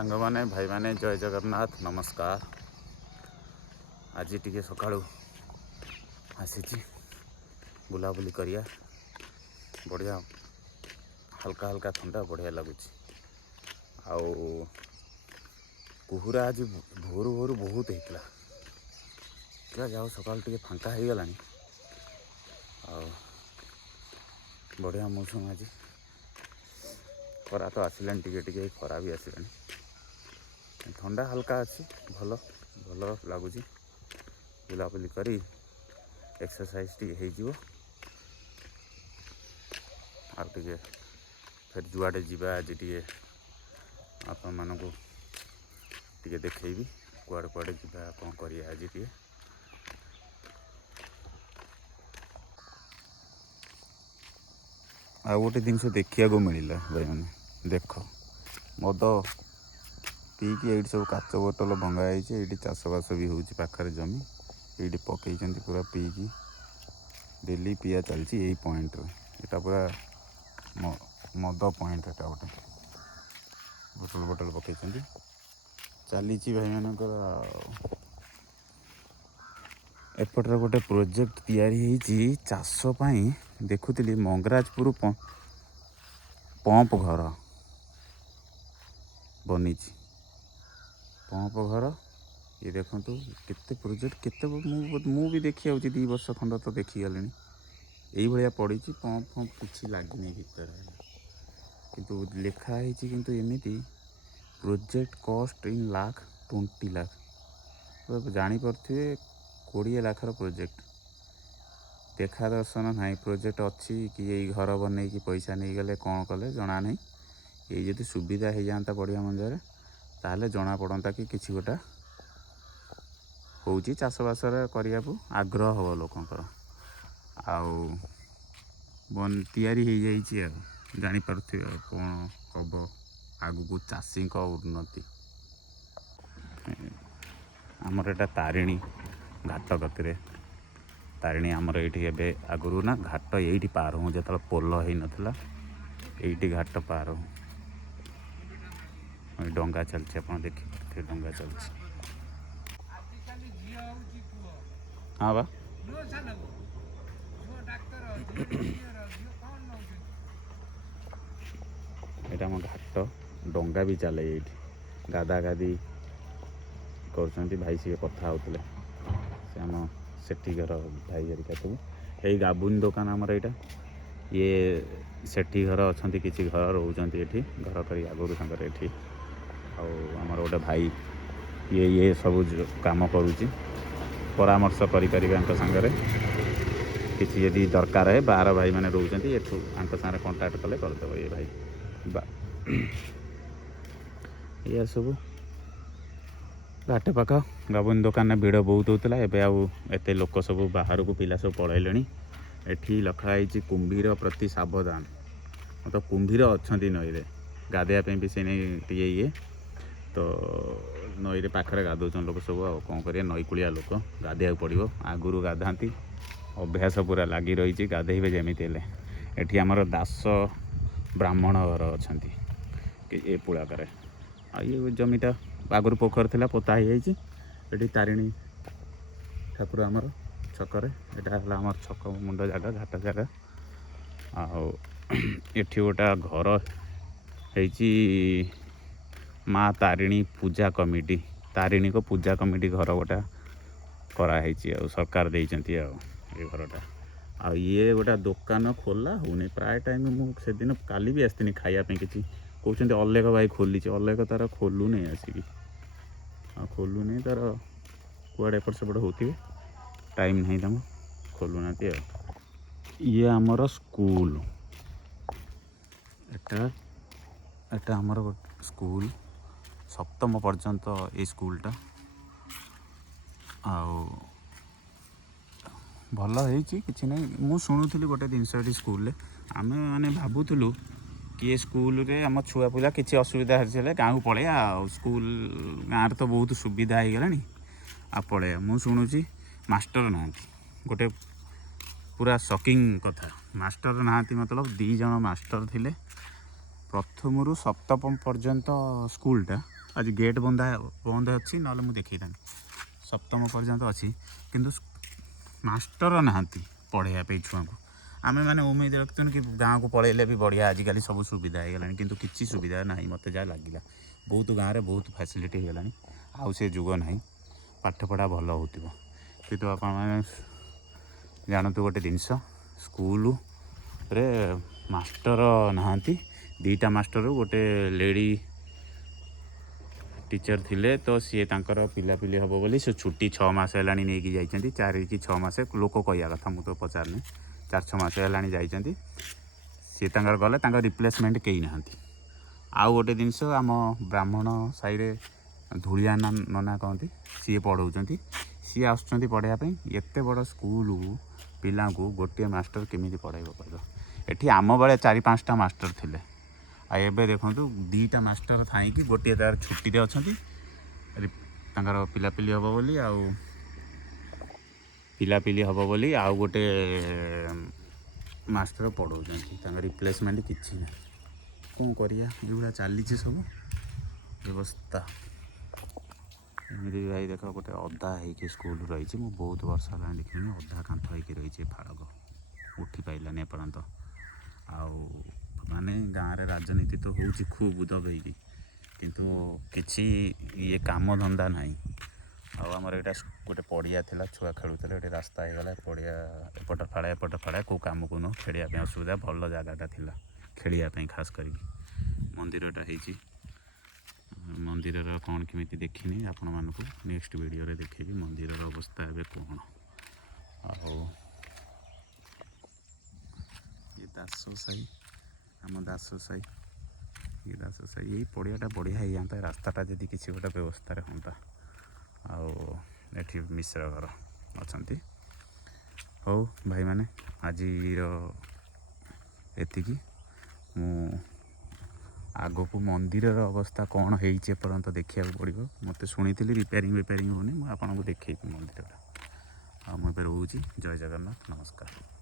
सांग माने भाई माने जय जगन्नाथ नमस्कार। आज टी सकाळू आसी बुलाबुली करिया बढ़िया हल्का हल्का ठंडा बढ़िया लगुच। आउ कुहुरा आज भोरू भोरू बहुत होता जाओ सकाल टे फांका हो गला बढ़िया मौसम आज खरा तो आसला टे खरा भी आसला ठंडा हल्का अच्छी भल भल लगुच बुलाबुली करी एक्सरसाइज टी हो आगे फिर जुआडे जावा आज टे आपण मानक टे देखी कुआड़े कुआड़े जा कौन कर आज टे आ गोटे जिनस देखा मिलला भाई मैंने देख मद पीकी ये सब काच बोतल भंगाई ये चाषबास भी होखे जमी ये पकई पूरा पीकी डेली पिया चलती यही पॉइंट यहाँ पूरा मद पॉइंट एटा गोटे बोतल बोतल पकई चली भाई मानकर एपटर गोटे प्रोजेक्ट तैयारी चाषपाई देखुली मंगराजपुर पंप घर बनी पंप घर ये देखु केते प्रोजेक्ट केते मु भी देखी आउची 2 वर्ष खंड तो देखी गले यही भाया पड़ी पंप फंप किसी लगे भर किंतु लिखाई किंतु एमती project cost in lakh 20 lakh तो जापे 20 लाखर प्रोजेक्ट देखा दर्शन ना प्रोजेक्ट अच्छी कि यही घर बन कि पैसा नहीं गले कौन कले जना नहीं ये जब सुविधा हो जाता बढ़िया मंजर ताहले जना पड़ता कि किसी गोटा हो चाषबास करने को आग्रह हम लोकंर आयारी जापारे कौन हम आगू चाषी उन्नति आमर एटा तारिणी घाट गति तारिणी आमर ये आगुरी ना घाट ये पार हूँ जो पोल हो नाला ये घाट पार हूँ डंगा चलती आप देखिए डंगा चलती हाँ बा यहाँ घाट डंगा भी चले ये गाधा गाधी कर भाई सी कथा होते से आम सेठी घर भाई हरिका सब यही गाबुन दुकान आमर यहाँ ये सेठी घर अच्छा किसी घर रोच ये घर कर आगुरी सागर ये आमर गोटे भाई ये सब काम करुच्ची परामर्श कर सागरे किसी यदि दरकार है बाहर भाई मैंने रोच ये सारे कंटाक्ट कले करदेव ये भाई ये सब घाटे पाख गाबुन दुकान भिड़ बहुत होता एत लोक सब बाहर को पिला सब पलैले एठी लखाई कुंभीर प्रति सावधान तो कुंभीर अच्छा नई गाधेवाई भी से नहीं ये तो नई पाखे गाधौन लोक सब कौन कर नई कूलिया लोक गाधेया पड़ो आगुरी गाधाती अभ्यास पूरा लगी रही गाधेबे जमी एठी आमर दास ब्राह्मण घर अच्छा ये पुलाकर ये जमीटा आगुरी पोखर थी पोता ये तारिणी ठाकुर आमर छकर यहाँ आम छक मुंड जगह घाट जगह आठी गोटा घर है माँ तारिणी पूजा कमिटी तारिणी को पूजा कमिटी घर गोटा कराई सरकार देती ये घरटा आ ये गोटा दुकान खोला होनी प्राय टाइम मुझे दिन काली भी आसती खायापी किसी कहते अलेख भाई खोली अलेख तार खोलू नहीं आसिक खोलू नहीं तार कुआड़े एपट सेपट होते टाइम नहीं तक खोलुना ये आमर स्कूल एटा आमर स्कूल सप्तम पर्यंत ये स्कूलटा भल कि नहीं मु शुणुली गोटे जिनस स्कूल आम मैंने भावुलु कि ये स्कूल रे आम छुआ पिला किसी असुविधा हेल्ले गाँव को पलैया स्कूल गाँव तो बहुत सुविधा हो गलानी आ पलैया मु शुणुची मास्टर ना गोटे पूरा शॉकिंग कथा मास्टर ना मतलब 2 जन मास्टर थिले प्रथम रु सप्तम पर्यंत स्कूलटा आज गेट बंद अच्छी ना मुझे देखी सप्तम पर्यंत अच्छी किंतु मास्टर नहांती पढ़ाई छुआ को आम मैंने उम्मीद रखुन कि गाँव को पलैले भी बढ़िया आजिकल सब सुविधा हो गला किंतु किसी सुविधा ना मत जहाँ लगे बहुत गाँव में बहुत फैसिलिटी हो गलानी आउ से जुग ना पाठपढ़ा भल हो कि आप जानतु गोटे जिनस स्कूल रे मास्टर नहांती दीटा मास्टर गोटे लेडी टीचर थिले तो सी तांकर पिलापिली हम बोली से छुट्टी 6 मास है नहीं जाइए 4 कि 6 मास लोक कहया कथा मुझे पचारनी 4-6 मास है जाइए सी गले रिप्लेसमेंट कहीं ना आउ गोटे जिनस आम ब्राह्मण साइड धूलिया नना कहती सी पढ़ाऊँ सी आसुँच पढ़ाई एत बड़ स्कूल पिला गोटे मास्टर केमी पढ़ाइब कह ये आम बेले 4-5टा मास्टर थे आबे देखो 2टा मास्टर थी गोटे तार छुट्टी अच्छा पिलापिली हम बोली पिलापिली हम बोली आउ गोटे मास्टर पढ़ाऊँ रिप्लेसमेंट किसी ना कौन करा चली सब व्यवस्था एमती भाई देख गोटे अधा हो स्कूल रही बहुत वर्ष है देखनी अधा कांथ हो फाड़क उठी पाइलानी एपर्यंत आउ माने गाँव में राजनीति तो हो खूब दबेगी किंतु किसी ये काम धंदा ना आमर यहाँ गोटे पड़िया था छुआ खेलुले ये रास्ता होगा पड़िया एपट फाड़ा कौ कम को नुह खेलियापी असुविधा भल जगटा था खेलियापी खास कर मंदिरटा हो मंदिर कौन केमी देखनी आपण मानक नेक्स्ट वीडियो रे देखेबी मंदिर अवस्था एवं कौन ये दास साई आम दास साई ये दास साई यही पड़ियाटा बढ़िया हो जाता रास्ताटा जदि किसी गोटे व्यवस्था होता आठी मिश्र घर अच्छा हो भाई मैंने आज एतिकी मु आग को मंदिर अवस्था कौन होपर्यंत देखा पड़ो मत शुणी रिपेयरिंग होनी मुझे आपको देखी मंदिर मुझे रोचे जय जगन्नाथ नमस्कार।